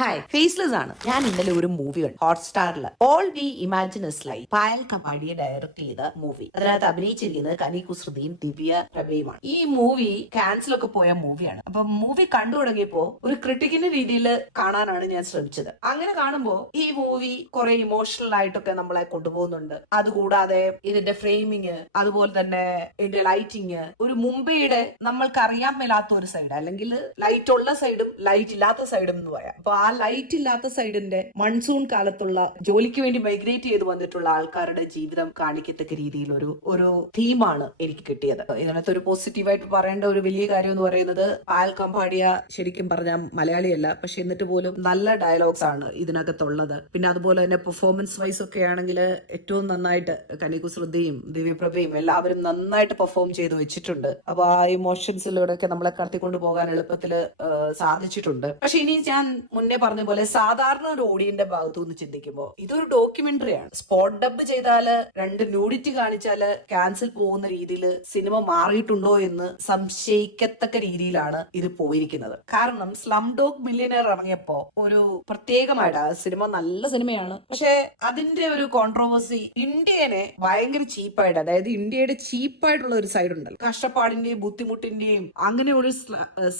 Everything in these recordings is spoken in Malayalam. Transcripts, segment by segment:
ഹായ്, ഫേസ്ലെസ് ആണ്. ഞാൻ ഇന്നലെ ഒരു മൂവി കണ്ടു ഹോട്ട്സ്റ്റാറിൽ. All we imagine as life. Payal കപാടിയെ ഡയറക്ട് ചെയ്ത മൂവി. അതിനകത്ത് അഭിനയിച്ചിരിക്കുന്നത് കനി കുസൃതിയും ദിവ്യ പ്രഭയുമാണ്. ഈ മൂവി ക്യാൻസൽ ഒക്കെ പോയ മൂവിയാണ്. അപ്പൊ മൂവി കണ്ടു തുടങ്ങിയപ്പോ ഒരു ക്രിട്ടിക്കിന്റെ രീതിയിൽ കാണാനാണ് ഞാൻ ശ്രമിച്ചത്. അങ്ങനെ കാണുമ്പോ ഈ മൂവി കുറെ ഇമോഷണൽ ആയിട്ടൊക്കെ നമ്മളെ കൊണ്ടുപോകുന്നുണ്ട്. അതുകൂടാതെ ഇതിന്റെ ഫ്രെയിമിങ്, അതുപോലെ തന്നെ ഇതിന്റെ ലൈറ്റിങ്, ഒരു മുംബൈയുടെ നമ്മൾക്ക് അറിയാൻ മേലാത്ത ഒരു സൈഡ്, അല്ലെങ്കിൽ ലൈറ്റ് ഉള്ള സൈഡും ലൈറ്റ് ഇല്ലാത്ത സൈഡും എന്ന് പറയാം. അപ്പൊ ആ ലൈറ്റ് ഇല്ലാത്ത സൈഡിന്റെ മൺസൂൺ കാലത്തുള്ള ജോലിക്ക് വേണ്ടി മൈഗ്രേറ്റ് ചെയ്ത് വന്നിട്ടുള്ള ആൾക്കാരുടെ ജീവിതം കാണിക്കത്തക്ക രീതിയിൽ ഒരു തീമാണ് എനിക്ക് കിട്ടിയത്. ഇതിനകത്ത് ഒരു പോസിറ്റീവായിട്ട് പറയേണ്ട ഒരു വലിയ കാര്യം എന്ന് പറയുന്നത്, പായൽ കമ്പാടിയ ശരിക്കും പറഞ്ഞാൽ മലയാളിയല്ല, പക്ഷെ എന്നിട്ട് പോലും നല്ല ഡയലോഗ്സ് ആണ് ഇതിനകത്തുള്ളത്. പിന്നെ അതുപോലെ തന്നെ പെർഫോമൻസ് വൈസ് ഒക്കെ ആണെങ്കിൽ ഏറ്റവും നന്നായിട്ട് കനി കുസൃതിയും ദിവ്യപ്രഭയും എല്ലാവരും നന്നായിട്ട് പെർഫോം ചെയ്ത് വെച്ചിട്ടുണ്ട്. അപ്പൊ ആ ഇമോഷൻസിലൂടെ ഒക്കെ നമ്മളെ കടത്തിക്കൊണ്ട് പോകാൻ എളുപ്പത്തിൽ സാധിച്ചിട്ടുണ്ട്. പക്ഷെ ഇനി ഞാൻ മുന്നേ പറഞ്ഞ പോലെ സാധാരണ ഒരു ഓഡിയന്റെ ഭാഗത്തു നിന്ന് ചിന്തിക്കുമ്പോൾ ഇതൊരു ഡോക്യുമെന്ററി ആണ്. സ്പോട്ട് ഡബ് ചെയ്താല്, രണ്ട് ന്യൂഡിറ്റി കാണിച്ചാല് ക്യാൻസൽ പോകുന്ന രീതിയിൽ സിനിമ മാറിയിട്ടുണ്ടോ എന്ന് സംശയിക്കത്തക്ക രീതിയിലാണ് ഇത് പോയിരിക്കുന്നത്. കാരണം സ്ലം ഡോഗ് മില്യനർ ഇറങ്ങിയപ്പോ ഒരു പ്രത്യേകമായിട്ട് സിനിമ നല്ല സിനിമയാണ്, പക്ഷെ അതിന്റെ ഒരു കോൺട്രോവേഴ്സി ഇന്ത്യനെ ഭയങ്കര ചീപ്പായിട്ട്, അതായത് ഇന്ത്യയുടെ ചീപ്പായിട്ടുള്ള ഒരു സൈഡ് ഉണ്ടല്ലോ, കഷ്ടപ്പാടിന്റെയും ബുദ്ധിമുട്ടിന്റെയും അങ്ങനെ ഒരു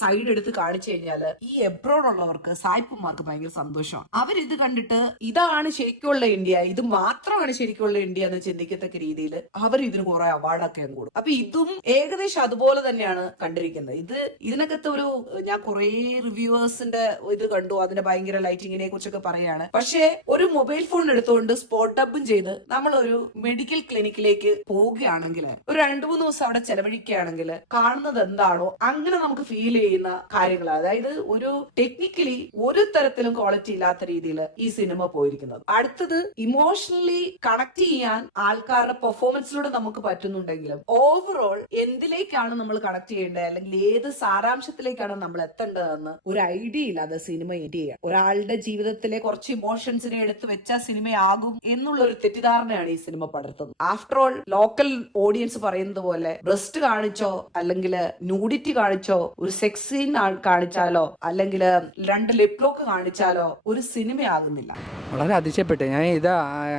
സൈഡ് എടുത്ത് കാണിച്ചു കഴിഞ്ഞാല് ഈ എബ്രോഡ് ഉള്ളവർക്ക്, സായിപ്പുമാർക്ക് ഭയങ്കര സന്തോഷമാണ്. അവരിത് കണ്ടിട്ട് ഇതാണ് ശരിക്കുള്ള ഇന്ത്യ, ഇത് മാത്രമാണ് ശരിക്കുള്ള ഇന്ത്യ എന്ന് ചിന്തിക്കത്തക്ക രീതിയിൽ അവർ ഇതിന് കുറെ അവാർഡൊക്കെ കൊടുക്കും. അപ്പൊ ഇതും ഏകദേശം അതുപോലെ തന്നെയാണ് കണ്ടിരിക്കുന്നത്. ഇതിനകത്ത് ഒരു ഞാൻ കുറെ റിവ്യൂവേഴ്സിന്റെ ഇത് കണ്ടു, അതിന്റെ ഭയങ്കര ലൈറ്റിങ്ങിനെ കുറിച്ചൊക്കെ പറയാണ്. പക്ഷെ ഒരു മൊബൈൽ ഫോൺ എടുത്തുകൊണ്ട് സ്പോട്ട് ഡബും ചെയ്ത് നമ്മൾ ഒരു മെഡിക്കൽ ക്ലിനിക്കിലേക്ക് പോവുകയാണെങ്കിൽ, ഒരു 2-3 ദിവസം അവിടെ ചെലവഴിക്കുകയാണെങ്കിൽ കാണുന്നത് എന്താണോ അങ്ങനെ നമുക്ക് ഫീൽ ചെയ്യുന്ന കാര്യങ്ങൾ, അതായത് ഒരു ടെക്നിക്കലി ഒരു തരത്തിലും ക്വാളിറ്റി ഇല്ലാത്ത രീതിയിൽ ഈ സിനിമ പോയിരിക്കുന്നത്. അടുത്തത് ഇമോഷണലി കണക്ട് ചെയ്യാൻ ആൾക്കാരുടെ പെർഫോമൻസിലൂടെ നമുക്ക് പറ്റുന്നുണ്ടെങ്കിലും ഓവറോൾ എന്തിലേക്കാണ് നമ്മൾ കണക്ട് ചെയ്യേണ്ടത്, അല്ലെങ്കിൽ ഏത് സാരാംശത്തിലേക്കാണ് നമ്മൾ എത്തേണ്ടതെന്ന് ഒരു ഐഡിയ ഇല്ലാതെ സിനിമ എൻഡ് ചെയ്യാം. ഒരാളുടെ ജീവിതത്തിലെ കുറച്ച് ഇമോഷൻസിനെ എടുത്തു വെച്ച സിനിമയാകും എന്നുള്ള ഒരു തെറ്റിദ്ധാരണയാണ് ഈ സിനിമ പടർത്തുന്നത്. ആഫ്റ്റർ ഓൾ ലോക്കൽ ഓഡിയൻസ് പറയുന്നത് പോലെ ബ്രസ്റ്റ് കാണിച്ചോ, അല്ലെങ്കിൽ ന്യൂഡിറ്റി കാണിച്ചോ, ഒരു സെക്സ് സീൻ കാണിച്ചാലോ, അല്ലെങ്കിൽ 2 ലിപ് ലോക്ക് കാണിച്ചാലോ ഒരു സിനിമയാകുന്നില്ല. വളരെ അതിശയപ്പെട്ടു ഞാൻ.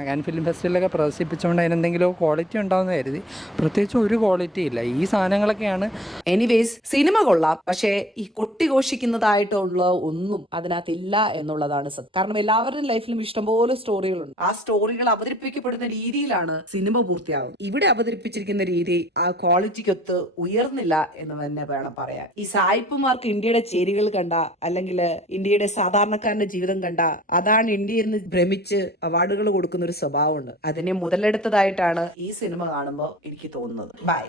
കാൻ ഫിലിം ഫെസ്റ്റിവലൊക്കെ പ്രദർശിപ്പിച്ചുകൊണ്ട് അതിനെന്തെങ്കിലും ക്വാളിറ്റി ഉണ്ടാവുന്ന കരുതി. പ്രത്യേകിച്ച് ഒരു ക്വാളിറ്റി ഇല്ല. ഈ സാധനങ്ങളൊക്കെയാണ്. എനിവേസ് സിനിമ കൊള്ളാം, പക്ഷേ ഈ കൊട്ടിഘോഷിക്കുന്നതായിട്ടുള്ള ഒന്നും അതിനകത്തില്ല എന്നുള്ളതാണ് സത്യം. കാരണം എല്ലാവരുടെയും ലൈഫിലും ഇഷ്ടംപോലെ സ്റ്റോറികളുണ്ട്. ആ സ്റ്റോറികൾ അവതരിപ്പിക്കപ്പെടുന്ന രീതിയിലാണ് സിനിമ പൂർത്തിയാകും. ഇവിടെ അവതരിപ്പിച്ചിരിക്കുന്ന രീതി ആ ക്വാളിറ്റിക്കൊത്ത് ഉയർന്നില്ല എന്ന് തന്നെ വേണം പറയാൻ. ഈ സായിപ്പുമാർക്ക് ഇന്ത്യയുടെ ചേരികൾ കണ്ട, അല്ലെങ്കിൽ ഇന്ത്യയുടെ സാധാരണക്കാരന്റെ ജീവിതം കണ്ട, അതാണ് ഇന്ത്യ എന്ന് ഭ്രമിച്ച് അവാർഡുകൾ കൊടുക്കുന്ന ഒരു സ്വഭാവമുണ്ട്. അതിനെ മുതലെടുത്തതായിട്ടാണ് ഈ സിനിമ കാണുമ്പോൾ എനിക്ക് തോന്നുന്നത്. ബൈ.